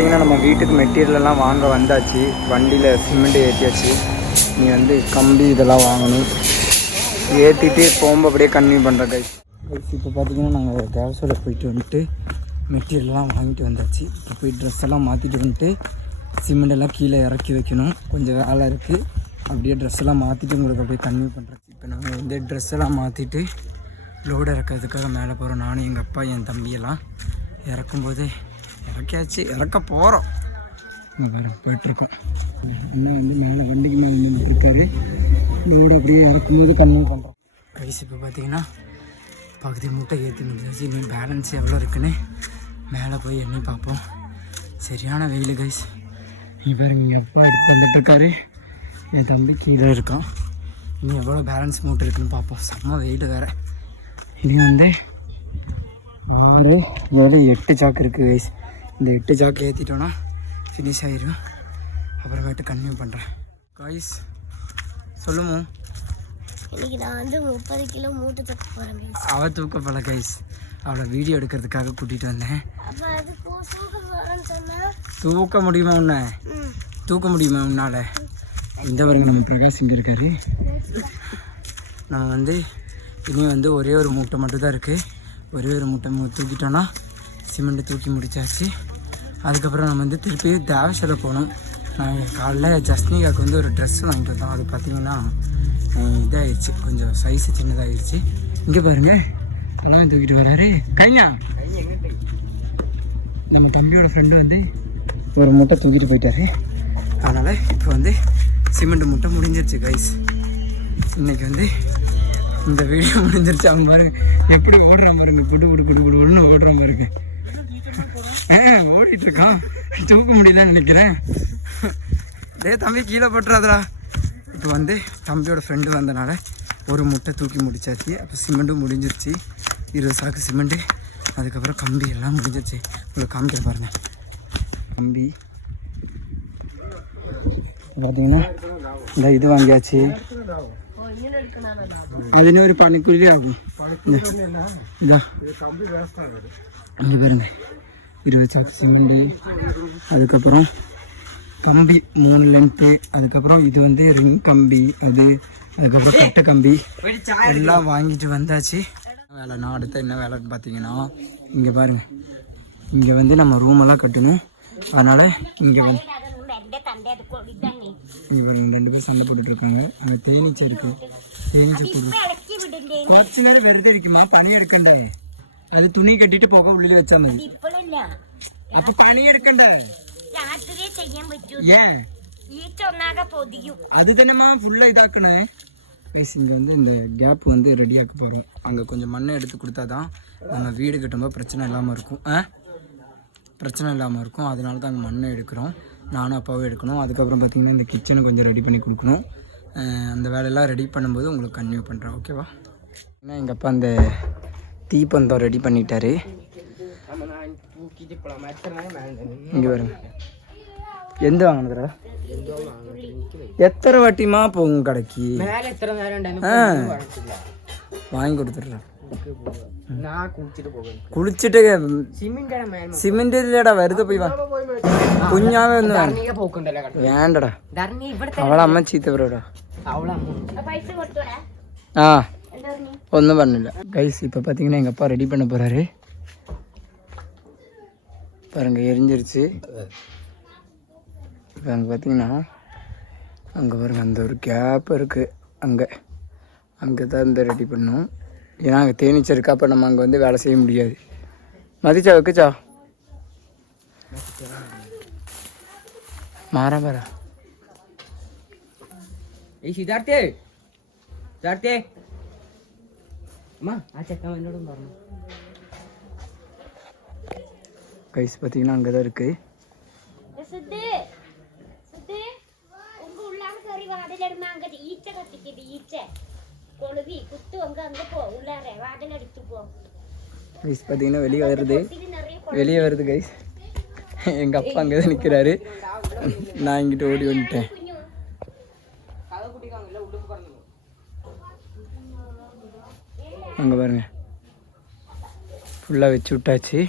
பார்த்திங்கன்னா நம்ம வீட்டுக்கு மெட்டீரியலெல்லாம் வாங்க வந்தாச்சு. வண்டியில் சிமெண்ட்டு ஏற்றியாச்சு. நீ வந்து கம்பி இதெல்லாம் வாங்கணும். ஏற்றிட்டு போகும்போது அப்படியே கன்டினியூ பண்ணுறேன் கைஸ். இப்போ பார்த்திங்கன்னா நாங்கள் தேவசோட போயிட்டு வந்துட்டு மெட்டீரியல்லாம் வாங்கிட்டு வந்தாச்சு. இப்போ போய் ட்ரெஸ் எல்லாம் மாற்றிட்டு வந்துட்டு சிமெண்டெல்லாம் கீழே இறக்கி வைக்கணும். கொஞ்சம் வேலை இருக்குது. அப்படியே ட்ரெஸ் எல்லாம் மாற்றிட்டு உங்களுக்கு அப்படியே கன்டினியூ பண்ணுறேன். இப்போ நாங்கள் வந்து ட்ரெஸ் எல்லாம் மாற்றிட்டு லோடு இறக்கிறதுக்காக மேலே போகிறோம். நானும் எங்கள் அப்பா என் தம்பியெல்லாம் இறக்கும்போது இறக்கியாச்சு, இறக்க போகிறோம். இங்கே போயிட்டுருக்கோம். அண்ணன் வந்து மேலே வண்டிக்கு மேலே வந்துருக்காரு. லோடு அப்படியே இறக்கும்போது கன்டினியூ பண்ணுறோம் கைஸ். இப்போ பார்த்தீங்கன்னா பகுதி மூட்டை ஏற்றி முடிஞ்சாச்சு. இன்னும் பேலன்ஸ் எவ்வளோ இருக்குன்னு மேலே போய் எண்ணி பார்ப்போம். சரியான வெயில் கைஸ். நீ பாருங்க, எங்கள் அப்பா எடுத்து வந்துட்டுருக்காரு, என் தம்பி கீழே இருக்கான். இன்னும் எவ்வளோ பேலன்ஸ் மூட்டை இருக்குன்னு பார்ப்போம். செம்ம வெயில் வேறு. இது வந்து 6, 7, 8 சாக்கு இருக்குது கைஸ். இந்த 8 சாக்கு ஏற்றிட்டோன்னா ஃபினிஷ் ஆயிடும். அப்புறமேட்டு கன்டினியூ பண்ணுறேன் கைஸ். சொல்லுமோ இன்னைக்கு நான் வந்து 30 கிலோ மூட்டை தூக்க போகிறேன். அவள் தூக்கப்படல கைஸ். அவளை வீடியோ எடுக்கிறதுக்காக கூட்டிகிட்டு வந்தேன். தூக்க முடியுமா உன்னை? தூக்க முடியுமா உன்னால்? இந்த பாருங்க, நம்ம பிரகாஷ் இங்கே இருக்காரு. நான் வந்து இனி வந்து ஒரே ஒரு மூட்டை மட்டும் தான் இருக்குது. ஒரே ஒரு மூட்டை தூக்கிட்டோன்னா சிமெண்ட்டு தூக்கி முடிச்சாச்சு. அதுக்கப்புறம் நம்ம வந்து திருப்பி தேவசோல போகணும். நாங்கள் காலைல ஜஸ்னிகாவுக்கு வந்து ஒரு ட்ரெஸ் வாங்கிட்டு வந்தோம். அது பார்த்திங்கன்னா இதாகிடுச்சு, கொஞ்சம் சைஸு சின்னதாகிடுச்சு. இங்கே பாருங்கள், எல்லாம் தூக்கிட்டு வராரு. கையா நம்ம தம்பியோட ஃப்ரெண்டு வந்து ஒரு மூட்டை தூக்கிட்டு போயிட்டாரு. அதனால் இப்போ வந்து சிமெண்ட் மூட்டை முடிஞ்சிருச்சு கைஸ். இன்றைக்கி வந்து இந்த வீடியோ முடிஞ்சிருச்சு. அவங்க பாருங்க எப்படி ஓடுற பாருங்க, குடுன்னு ஓடுற பாருங்க. ஓடிட்டுருக்கான், தூக்க முடியலன்னு நினைக்கிறேன். தம்பி கீழே போட்டுறாதரா. இப்போ வந்து தம்பியோட ஃப்ரெண்டு வந்தனால ஒரு மூட்டை தூக்கி முடிச்சாச்சு. அப்போ சிமெண்ட்டும் முடிஞ்சிருச்சு. 20 சாக்கு சிமெண்ட்டு, அதுக்கப்புறம் கம்பி எல்லாம் முடிஞ்சிருச்சு. உங்களுக்கு காமிக்கிற பாருங்கள் கம்பி. பார்த்தீங்கன்னா இந்த இது வாங்கியாச்சு. அது ஒரு பனிக்குள்ளே ஆகும். இதான் இங்கே பாருங்க, 20 சாக்கு சிமெண்ட்டு, அதுக்கப்புறம் கம்பி 3 லென்த்து, அதுக்கப்புறம் இது வந்து ரிங் கம்பி, அதுக்கப்புறம் கட்டை கம்பி எல்லாம் வாங்கிட்டு வந்தாச்சு. வேலைனா அடுத்த என்ன வேலைன்னு பார்த்தீங்கன்னா, இங்கே பாருங்கள், இங்கே வந்து நம்ம ரூமெல்லாம் கட்டணும். அதனால் இங்கே வந்து இங்கே 2 பேர் சண்டை போட்டுட்ருக்காங்க. அங்கே தேனீச்சை இருக்குது. தேனீச்சை போட்டு കുറച്ച് നേരം വെറുതെ ഇരിക്കുമ്പോ പണിയെടുക്കണ്ടേ? അത് തുണി കെട്ടിട്ട് പോക ഉള്ളിൽ വെച്ചാ മതി. അപ്പൊ പണിയെടുക്കണ്ടേ? அது தானேம்மா ஃபுல்லா இதாக்கணே. கைஸ் இங்கே வந்து இந்த கேப் வந்து ரெடியாக்க போகிறோம். அங்கே கொஞ்சம் மண்ணை எடுத்து கொடுத்தா தான் நம்ம வீடு கட்டும்போது பிரச்சனை இல்லாமல் இருக்கும். அதனால தான் அங்கே மண்ணை எடுக்கிறோம். நானும் அப்பாவும் எடுக்கணும். அதுக்கப்புறம் பார்த்திங்கன்னா இந்த கிச்சனை கொஞ்சம் ரெடி பண்ணி கொடுக்கணும். அந்த வேலையெல்லாம் ரெடி பண்ணும்போது உங்களுக்கு கன்டினியூ பண்ணுறேன், ஓகேவா? ஏன்னா எங்கள் அப்பா அந்த தீப்பந்தம் ரெடி பண்ணிட்டாரு. இங்கே வருங்க, எந்த வாங்கினதுடா? எத்தனை வாட்டிமா போகும் கடைக்கு? வாங்கி கொடுத்துட்றேன். குளிச்சுட்டு சிமெண்ட் இல்லடா, வருது போய் வா. കുഞ്ഞാവേ ഒന്ന് വേണ്ടടാ, അവളെ അമ്മ ചീത്ത പറയടാ. ആ ഒന്നും പറഞ്ഞില്ല கைஸ். இப்போ பார்த்தீங்கன்னா எங்கள் அப்பா ரெடி பண்ண போகிறாரு. பாருங்க எரிஞ்சிருச்சு. இப்போ அங்கே பார்த்தீங்கன்னா அங்கே பாருங்க அந்த ஒரு கேப் இருக்குது. அங்கே தான் இந்த ரெடி பண்ணணும். ஏன்னா அங்கே தேனீச்சை இருக்கா. அப்போ நம்ம அங்கே வந்து வேலை செய்ய முடியாது. மதிச்சா வைக்கச்சா മാറാ പറ. கைஸ் பார்த்தீங்கன்னா அங்கே தான் இருக்குது. கைஸ் பார்த்தீங்கன்னா வெளியே வருது கைஸ். எங்கள் அப்பா அங்கே தான் நிற்கிறாரு. நான் இங்கிட்ட ஓடி வந்துட்டேன். அங்கே பாருங்க ஃபுல்லாக வச்சு விட்டாச்சு.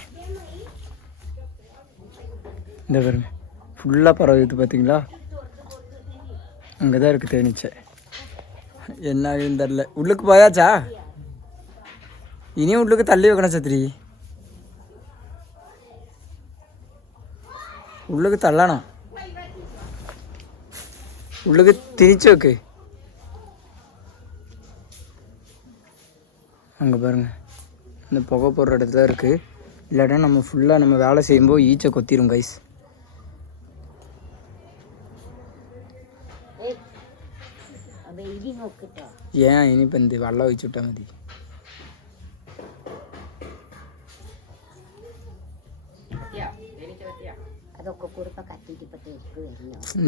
இந்த பாருங்க ஃபுல்லாக பரவுது பார்த்தீங்களா. அங்கே தான் இருக்குது தேனீச்சை. என்ன ஆகுதுன்னு தெரில. உள்ளுக்கு போயாச்சா? இனியும் உள்ளுக்கு தள்ளி வைக்கணும் சத்திரி. உள்ளுக்கு தள்ளணும். உள்ளுக்கு திணிச்சு வைக்கு. அங்கே பாருங்கள் இந்த புகை போடுற இடத்துல இருக்குது. இல்லாட்டா நம்ம ஃபுல்லாக நம்ம வேலை செய்யும்போது ஈச்சை கொத்திரும் கைஸ். ஏன் இனிப்பு இந்த வெள்ளம் வச்சு விட்டா மதி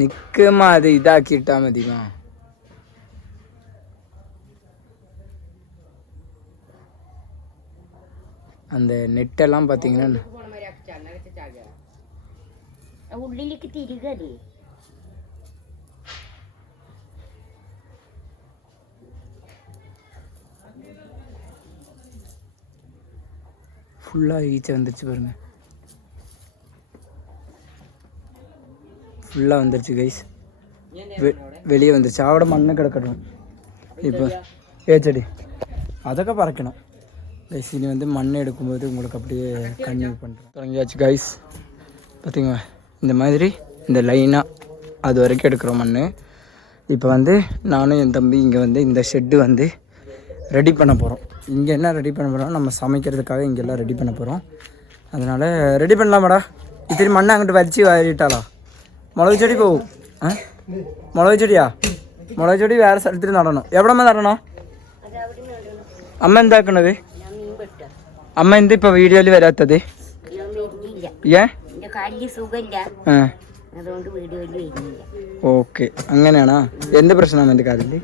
நிற்குமா அது இதாக்கிட்டா மதிமா. அந்த நெட்டெல்லாம் பார்த்தீங்கன்னா உள்ளிലേക്ക് തിരികടി. ஃபுல்லாக ஈச்சை வந்துருச்சு பாருங்கள். ஃபுல்லாக வந்துருச்சு கைஸ். வெளியே வந்துருச்சு. ஆவோட மண்ணு கிடக்கட்டும். இப்போ ஏச்சடி அதக்க பறக்கணும் கைஸ். இனி வந்து மண் எடுக்கும்போது உங்களுக்கு அப்படியே கன்டினியூ பண்ணுறேன். தொடங்கியாச்சு கைஸ். பார்த்தீங்களா இந்த மாதிரி இந்த லைனாக அது வரைக்கும் எடுக்கிறோம் மண். இப்போ வந்து நானும் என் தம்பி இங்கே வந்து இந்த ஷெட்டு வந்து ரெடி பண்ண போகிறோம். இங்கே என்ன ரெடி பண்ண போகிறோம், நம்ம சமைக்கிறதுக்காக இங்கெல்லாம் ரெடி பண்ண போகிறோம். அதனால் ரெடி பண்ணலாமாடா. இத்தனை மண்ணை அங்கிட்டு வலிச்சு வாரிட்டாளா. மிளகு செடி போகும். மிளகு செடியா? மிளகு செடி வேறு സ്ഥലത്തിൽ നടണം. എവിടെമ്മ നടണം? അമ്മ എന്താക്കുന്നത്? അമ്മ എന്ത് ഇപ്പോൾ വീഡിയോയിൽ വരാത്തത്? ഓക്കെ അങ്ങനെയാണോ? എന്ത് പ്രശ്നം എന്റെ കാലില്?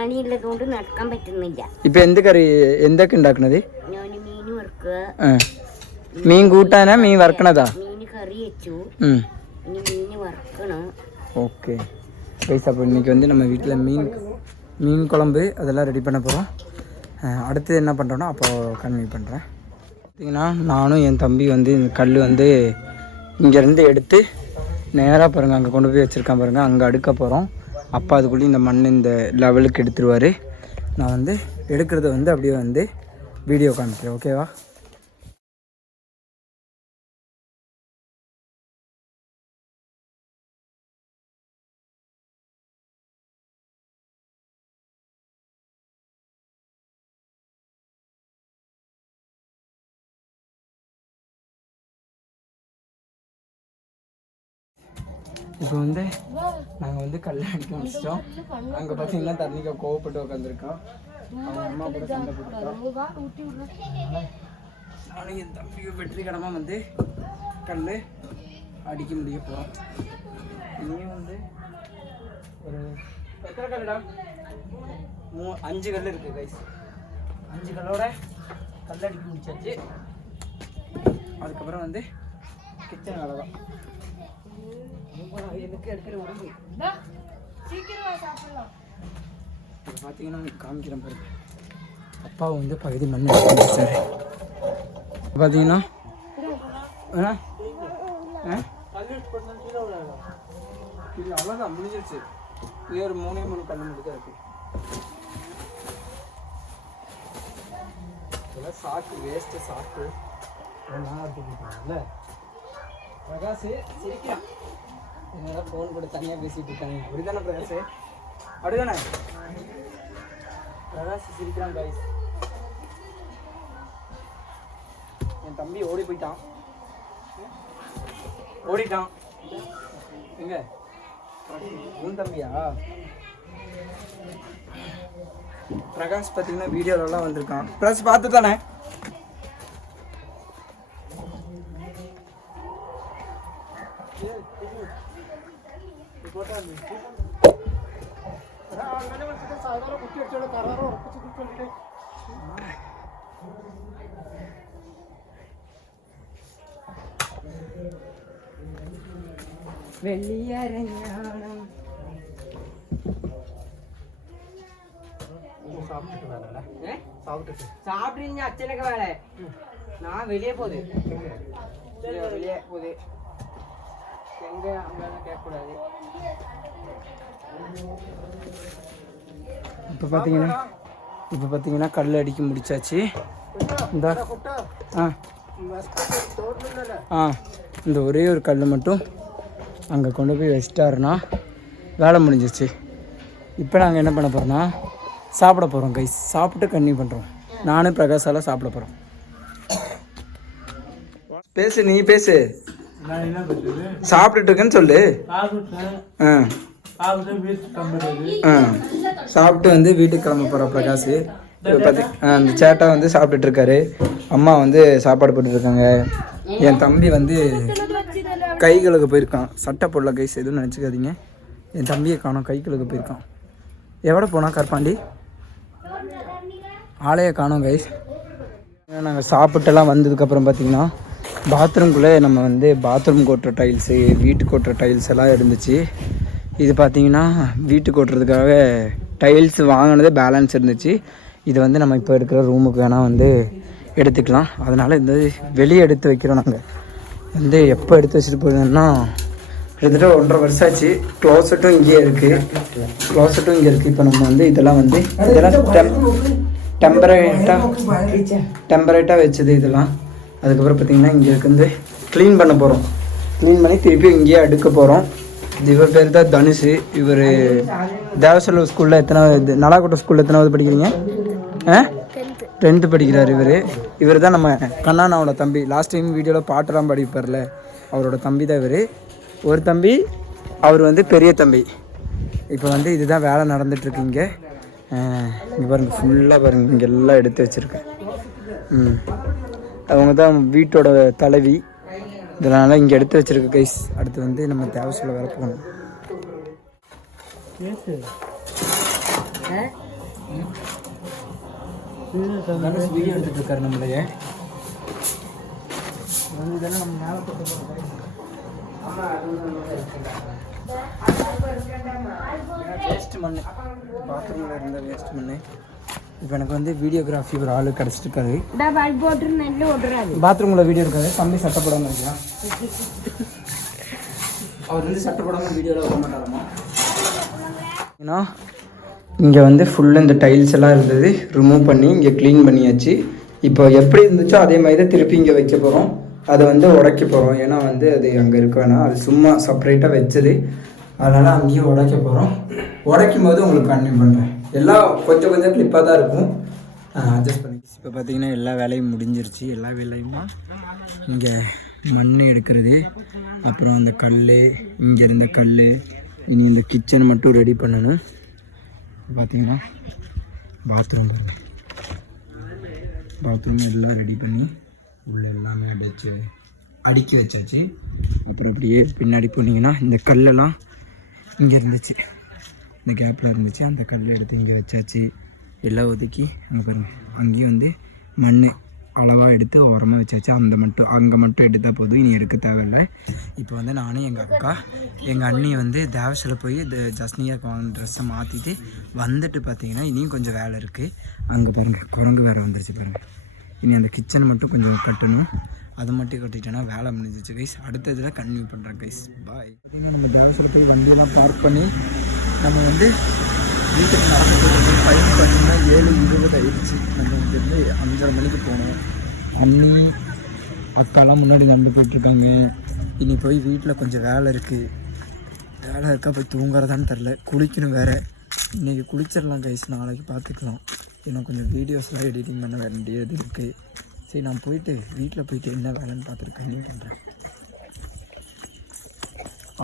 ആണിയുള്ളതുകൊണ്ട് നടക്കാൻ പറ്റുന്നില്ല. ഇപ്പൊ എന്ത് കറി എന്തൊക്കെ ഉണ്ടാക്കണത്? മീൻ കൂട്ടാനാ മീൻ വറക്കണതാ? മീൻ കറി വെച്ചു. മീൻ വറക്കണം. Okay guys. அப்போ இன்றைக்கி வந்து நம்ம வீட்டில் மீன் குழம்பு அதெல்லாம் ரெடி பண்ண போகிறோம். அடுத்து என்ன பண்ணுறோன்னா அப்போது கன்டினியூ பண்ணுறேன். பார்த்திங்கன்னா நானும் என் தம்பி வந்து இந்த கல் வந்து இங்கேருந்து எடுத்து நேராக பாருங்கள் அங்கே கொண்டு போய் வச்சுருக்கான் பாருங்கள், அங்கே அடுக்க போகிறோம். அப்பா அதுக்குள்ளேயும் இந்த மண் இந்த லெவலுக்கு எடுத்துருவார். நான் வந்து எடுக்கிறத வந்து அப்படியே வந்து வீடியோ காமிக்கிறேன். ஓகேவா? இப்போ வந்து நாங்கள் வந்து கல் அடிக்க முடிச்சிட்டோம். அங்கே பார்த்தீங்கன்னா தண்ணிக்கு கோவப்பட்டு உட்காந்துருக்கோம். அவங்க அம்மா கூட சண்டை போட்டுருக்கோம். நானும் என் தம்பிக்கு வெற்றிகரமாக வந்து கல் அடிக்க முடிய போகிறோம். இனியும் வந்து ஒரு எத்தனை கல்லுடா? 5 கல் இருக்குது கைஸ். 5 கல்லோட கல் அடிக்க முடிச்சாச்சு. அதுக்கப்புறம் வந்து கிச்சன் வேலை தான். பார்த்தீங்கன்னா காமிக்கிறேன் பாருங்க. அப்பா வந்து பகுதி மண் எடுத்து பார்த்தீங்கன்னா இது அவ்வளோதான் முடிஞ்சிருச்சு. இது ஒரு 3 கல் மட்டும் தான் இருக்கு. இதெல்லாம் சாக்கு வேஸ்ட்டு சாக்கு நான் எடுத்துக்கிட்டேன்ல. பிரகாஷ் சிரிக்கிறான். என்னடா ஃபோன் கூட தனியாக பேசிகிட்டு இருக்காங்க. அப்படிதானே பிரகாஷ்? அப்படிதானே பிரகாஷ் சிரிக்கிறான் கைஸ். என் தம்பி ஓடிட்டான். எங்க உன் தம்பியா? பிரகாஷ் பார்த்தீங்கன்னா வீடியோலலாம் வந்திருக்கான். ப்ளஸ் பார்த்து தானே வெள்ளியரஞானம் சாப்பிட்டு அச்சனுக்கு வேலை. நான் வெளியே போகுது எங்கே அங்கே கேட்கக்கூடாது. இப்போ பார்த்தீங்கன்னா கல் அடிக்க முடிச்சாச்சு. இந்த இந்த ஒரே ஒரு கல் மட்டும் அங்கே கொண்டு போய் வச்சிட்டாருன்னா வேலை முடிஞ்சிச்சு. இப்போ நாங்கள் என்ன பண்ண போகிறோன்னா சாப்பிட போகிறோம் கைஸ். சாப்பிட்டு கன்னியூ பண்ணுறோம். நானும் பிரகாஷாலாம் சாப்பிட போகிறோம். பேசு, நீ பேசு. சாப்பிட்டுட்டு இருக்கேன்னு சொல்லு. சாப்பிட்டு வந்து வீட்டுக்கு கிளம்ப போகிற பிரகாஷ். அந்த சேட்டை வந்து சாப்பிட்டுட்டு இருக்காரு. அம்மா வந்து சாப்பாடு போட்டுருக்காங்க. என் தம்பி வந்து கை கழுக போயிருக்கான். சட்டை போடல கைஸ், எதுவும் நினச்சிக்காதீங்க. என் தம்பியை காணோம், கை கழுக போயிருக்கான். எவ்வளோ போனால் கற்பாண்டி ஆளையை காணோம் கைஸ். நாங்கள் சாப்பிட்டெல்லாம் வந்ததுக்கப்புறம் பார்த்திங்கன்னா பாத்ரூம்குள்ளே நம்ம வந்து பாத்ரூம் கொட்டுற டைல்ஸு, வீட்டுக்கு கொட்டுற டைல்ஸ் எல்லாம் இருந்துச்சு. இது பார்த்திங்கன்னா வீட்டுக்கு கொட்டுறதுக்காக டைல்ஸ் வாங்கினதே பேலன்ஸ் இருந்துச்சு. இது வந்து நம்ம இப்போ இருக்கிற ரூமுக்கு வேணால் வந்து எடுத்துக்கலாம். அதனால் இந்த வெளியே எடுத்து வைக்கிறோம். நாங்கள் வந்து எப்போ எடுத்து வச்சுட்டு போயிருந்தோம்னா கிட்டத்தட்ட 1.5 வருஷம் ஆச்சு. க்ளோசட்டும் இங்கே இருக்குது. இப்போ நம்ம வந்து இதெல்லாம் டெம்பரேட்டாக வச்சது இதெல்லாம். அதுக்கப்புறம் பார்த்திங்கன்னா இங்கே இருந்து க்ளீன் பண்ண போகிறோம். க்ளீன் பண்ணி திருப்பி இங்கேயே அடுக்க போகிறோம். இவர் பேர் தான் தனுஷ். இவர் தேவசலூர் ஸ்கூலில் எத்தனாவது, நலாக்கோட்டை ஸ்கூலில் எத்தனாவது படிக்கிறீங்க? 10th படிக்கிறார். இவர் தான் நம்ம கண்ணானாவோட தம்பி. லாஸ்ட் டைம் வீடியோவில் பாட்டெல்லாம் படிப்பார்ல, அவரோட தம்பி தான் இவர். ஒரு தம்பி, அவர் வந்து பெரிய தம்பி. இப்போ வந்து இதுதான் வேலை நடந்துகிட்ருக்கு. இங்கே பாருங்கள், ஃபுல்லாக பாருங்கள், இங்கே எல்லாம் எடுத்து வச்சுருக்கேன். அவங்க தான் வீட்டோட தலைவி. இதனால் இங்கே எடுத்து வச்சுருக்க கைஸ். அடுத்து வந்து நம்ம தேவசூல வேலை போகணும். வீடியோ எடுத்துகிட்டு இருக்காரு நம்மளையே. இதெல்லாம் நம்ம மேலே போட்டு வேஸ்ட் மண், பாத்ரூமில் இருந்த வேஸ்ட் மண். இப்போ எனக்கு வந்து வீடியோகிராஃபி ஒரு ஆள் கிடச்சிருக்காரு. பாத்ரூமில் வீடியோ இருக்காது. தம்பி சட்டை போடாமல் இருக்கலாம். அவர் வந்து சட்டை போடாமல் வீடியோவில் வர மாட்டாரமா. ஏன்னா இங்கே வந்து ஃபுல்லாக இந்த டைல்ஸ் எல்லாம் இருந்தது, ரிமூவ் பண்ணி இங்கே க்ளீன் பண்ணியாச்சு. இப்போ எப்படி இருந்துச்சோ அதே மாதிரி தான் திருப்பி இங்கே வைக்க போகிறோம். அதை வந்து உடைக்க போகிறோம். ஏன்னா வந்து அது அங்கே இருக்க வேணாம், அது சும்மா செப்பரேட்டாக வச்சது. அதனால் அங்கேயும் உடைக்க போகிறோம். உடைக்கும் போது உங்களுக்கு கன்டினியூ பண்ணுறேன். எல்லாம் கொஞ்சம் கிளிப்பாக தான் இருக்கும், அட்ஜஸ்ட் பண்ணி. இப்போ பார்த்திங்கன்னா எல்லா வேலையும் முடிஞ்சிருச்சு. எல்லா வேலையுமா இங்கே மண் எடுக்கிறது, அப்புறம் அந்த கல், இங்கே இருந்த கல், இனி இந்த கிச்சன் மட்டும் ரெடி பண்ணணும். பார்த்திங்கன்னா பாத்ரூம் எல்லாம் ரெடி பண்ணி உள்ளே எல்லாமே அடுக்கி வச்சாச்சு. அப்புறம் அப்படியே பின்னாடி போனீங்கன்னா இந்த கல்லெல்லாம் இங்கே இருந்துச்சு, இந்த கேப்பில் இருந்துச்சு. அந்த கல் எடுத்து இங்கே வச்சாச்சு. எல்லாம் ஒதுக்கி அங்கே பாருங்கள், அங்கேயும் வந்து மண் அளவாக எடுத்து உரமாக வச்சாச்சு. அங்கே மட்டும் எடுத்தால் போதும், இனி எடுக்க தேவையில்லை. இப்போ வந்து நானும் எங்கள் அக்கா, எங்கள் அண்ணி வந்து தேவசில் போய் இந்த ஜஸ்னியாவுக்கு வாங்கின ட்ரெஸ்ஸை மாற்றிட்டு வந்துட்டு பார்த்திங்கன்னா இனியும் கொஞ்சம் வேலை இருக்குது. அங்கே பாருங்கள், குரங்கு வேறு வந்துருச்சு பாருங்கள். இனி அந்த கிச்சன் மட்டும் கொஞ்சம் கட்டணும். அது மட்டும் கட்டிட்டேன்னா வேலை முடிஞ்சிச்சு கைஸ். அடுத்ததில் கன்டினியூ பண்ணுறேன் கைஸ். பாய். நம்ம தேவசில் போய் வண்டியெல்லாம் பார்க் பண்ணி நம்ம வந்து வீட்டுக்கு நடந்து போகிறது. டைம் பார்த்திங்கன்னா 7:20 ஆயிடுச்சு. நம்ம இங்கேருந்து 5:30 மணிக்கு போனோம். அண்ணி அக்காலாம் முன்னாடி நடந்து போயிட்டுருக்காங்க. இனி போய் வீட்டில் கொஞ்சம் வேலை இருக்குது. வேலை இருக்கா, போய் தூங்குறதான்னு தெரில. குளிக்கணும் வேறு. இன்றைக்கி குளிச்சிடலாம் கைஸ், நாளைக்கு பார்த்துக்கலாம். இன்னும் கொஞ்சம் வீடியோஸ்லாம் எடிட்டிங் பண்ண வேண்டியது இருக்குது. சரி, நான் போயிட்டு வீட்டில் போயிட்டு என்ன வேலைன்னு பார்த்துட்டு கன்டினியூ பண்ணுறேன்.